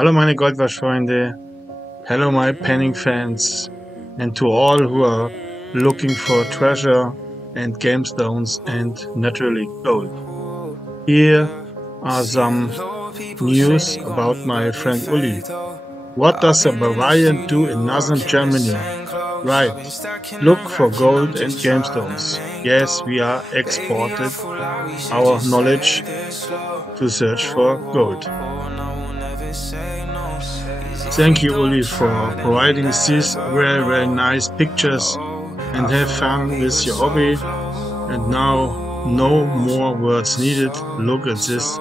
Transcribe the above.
Hallo meine Goldwaschfreunde, hello my penning fans, and to all who are looking for treasure and gemstones and naturally gold. Here are some news about my friend Uli. What does a Bavarian do in northern Germany? Right, look for gold and gemstones. Yes, we are exported our knowledge to search for gold. Thank you, Uli, for providing these very nice pictures, and have fun with your hobby. And now, no more words needed. Look at this.